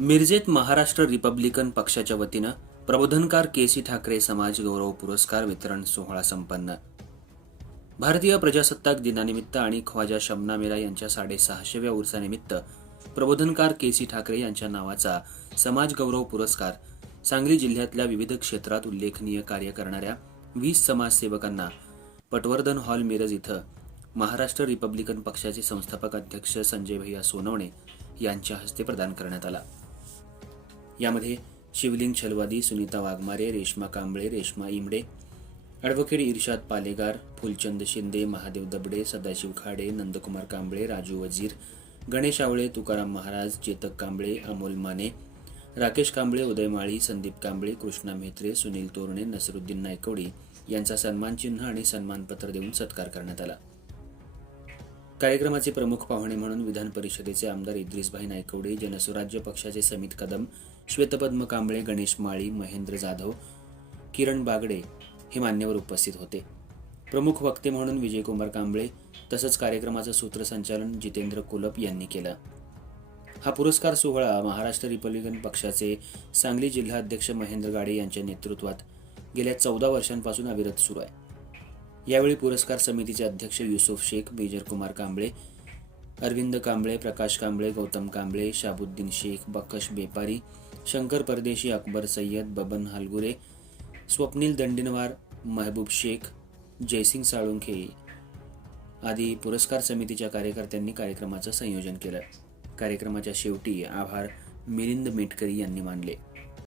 मिरजेत Maharashtra Republican पक्षाच्या वतीनं प्रबोधनकार के C Thackeray समाज गौरव पुरस्कार वितरण सोहळा संपन्न. भारतीय प्रजासत्ताक दिनानिमित्त आणि ख्वाजा शमना मिरा यांच्या साडेसहाशेव्या उर्सानिमित्त प्रबोधनकार के सी ठाकरे यांच्या नावाचा समाज गौरव पुरस्कार सांगली जिल्ह्यातल्या विविध क्षेत्रात उल्लेखनीय कार्य करणाऱ्या वीस समाजसेवकांना पटवर्धन हॉल मिरज इथं महाराष्ट्र रिपब्लिकन पक्षाचे संस्थापक अध्यक्ष संजय भैया सोनवणे यांच्या हस्ते प्रदान करण्यात आला. यामध्ये शिवलिंग छलवादी सुनीता वाघमारे रेश्मा कांबळे रेश्मा इमडे ॲडव्होकेट इर्शाद पालेगार फुलचंद शिंदे महादेव दबडे सदाशिव खाडे नंदकुमार कांबळे राजू वजीर गणेश आवळे तुकाराम महाराज चेतक कांबळे अमोल माने राकेश कांबळे उदय माळी संदीप कांबळे कृष्णा म्हेत्रे सुनील तोरणे नसरुद्दीन नायकवडी यांचा सन्मानचिन्ह आणि सन्मानपत्र देऊन सत्कार करण्यात आला. कार्यक्रमाचे प्रमुख पाहुणे म्हणून विधान परिषदेचे आमदार इद्रिसभाई नायकवडे जनसुराज्य पक्षाचे समित कदम श्वेतपद्म कांबळे गणेश माळी महेंद्र जाधव किरण बागडे हे मान्यवर उपस्थित होते. प्रमुख वक्ते म्हणून विजयकुमार कांबळे तसंच कार्यक्रमाचं सूत्रसंचालन जितेंद्र कुलप यांनी केलं. हा पुरस्कार सोहळा महाराष्ट्र रिपब्लिकन पक्षाचे सांगली जिल्हाध्यक्ष महेंद्र गाडे यांच्या नेतृत्वात गेल्या चौदा वर्षांपासून अविरत सुरू आहे. यावेळी पुरस्कार समितीचे अध्यक्ष युसुफ शेख मेजर कुमार कांबळे अरविंद कांबळे प्रकाश कांबळे गौतम कांबळे शाबुद्दीन शेख बकश बेपारी शंकर परदेशी अकबर सय्यद बबन हालगुरे स्वप्नील दंडिनवार महबूब शेख जयसिंग साळुंखे आदी पुरस्कार समितीच्या कार्यकर्त्यांनी कार्यक्रमाचं संयोजन केलं. कार्यक्रमाच्या शेवटी आभार मिलिंद मेटकरी यांनी मानले.